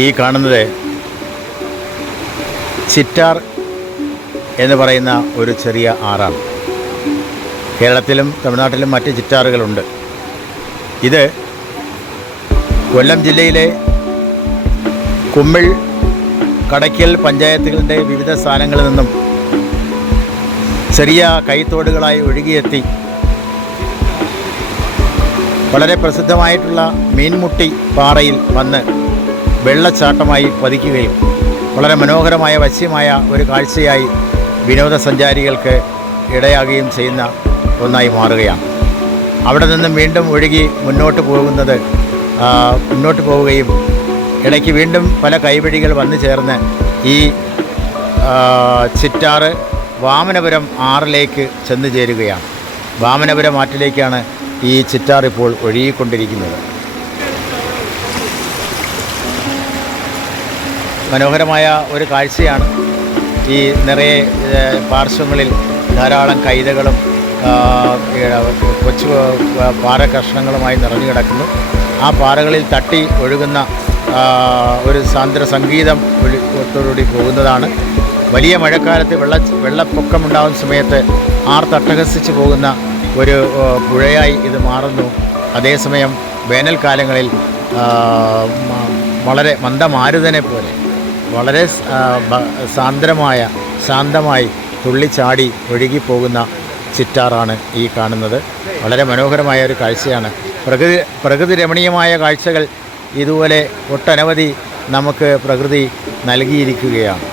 ഈ കാണുന്നത് ചിറ്റാർ എന്ന് പറയുന്ന ഒരു ചെറിയ ആറാണ്. കേരളത്തിലും തമിഴ്നാട്ടിലും മറ്റ് ചിറ്റാറുകളുണ്ട്. ഇത് കൊല്ലം ജില്ലയിലെ കുമ്മിൾ, കടയ്ക്കൽ പഞ്ചായത്തുകളുടെ വിവിധ സ്ഥാനങ്ങളിൽ നിന്നും ചെറിയ കൈത്തോടുകളായി ഒഴുകിയെത്തി വളരെ പ്രസിദ്ധമായിട്ടുള്ള മീൻമുട്ടി പാറയിൽ വന്ന് വെള്ളച്ചാട്ടമായി പതിക്കുകയും വളരെ മനോഹരമായ വശ്യമായ ഒരു കാഴ്ചയായി വിനോദസഞ്ചാരികൾക്ക് ഇടയാകുകയും ചെയ്യുന്ന ഒന്നായി മാറുകയാണ്. അവിടെ നിന്നും വീണ്ടും ഒഴുകി മുന്നോട്ട് പോവുകയും ഇടയ്ക്ക് വീണ്ടും പല കൈവഴികൾ വന്നു ചേർന്ന് ഈ ചിറ്റാറ് വാമനപുരം ആറിലേക്ക് ചെന്നു ചേരുകയാണ്. വാമനപുരം ആറ്റിലേക്കാണ് ഈ ചിറ്റാർ ഇപ്പോൾ ഒഴുകിക്കൊണ്ടിരിക്കുന്നത്. മനോഹരമായ ഒരു കാഴ്ചയാണ്. ഈ നിറയെ പാർശ്വങ്ങളിൽ ധാരാളം കൈതകളും കൊച്ചു പാറ കഷ്ണങ്ങളുമായി നിറഞ്ഞു കിടക്കുന്നു. ആ പാറകളിൽ തട്ടി ഒഴുകുന്ന ഒരു സാന്ദ്ര സംഗീതം ഒഴുക്കത്തോടുകൂടി പോകുന്നതാണ്. വലിയ മഴക്കാലത്ത് വെള്ളപ്പൊക്കമുണ്ടാകുന്ന സമയത്ത് തട്ടഹസിച്ച് പോകുന്ന ഒരു പുഴയായി ഇത് മാറുന്നു. അതേസമയം വേനൽക്കാലങ്ങളിൽ വളരെ മന്ദമാരുതനെ പോലെ വളരെ ശാന്തമായി തുള്ളിച്ചാടി ഒഴുകിപ്പോകുന്ന ചിറ്റാറാണ് ഈ കാണുന്നത്. വളരെ മനോഹരമായ ഒരു കാഴ്ചയാണ്. പ്രകൃതി രമണീയമായ കാഴ്ചകൾ ഇതുപോലെ ഒട്ടനവധി നമുക്ക് പ്രകൃതി നൽകിയിരിക്കുകയാണ്.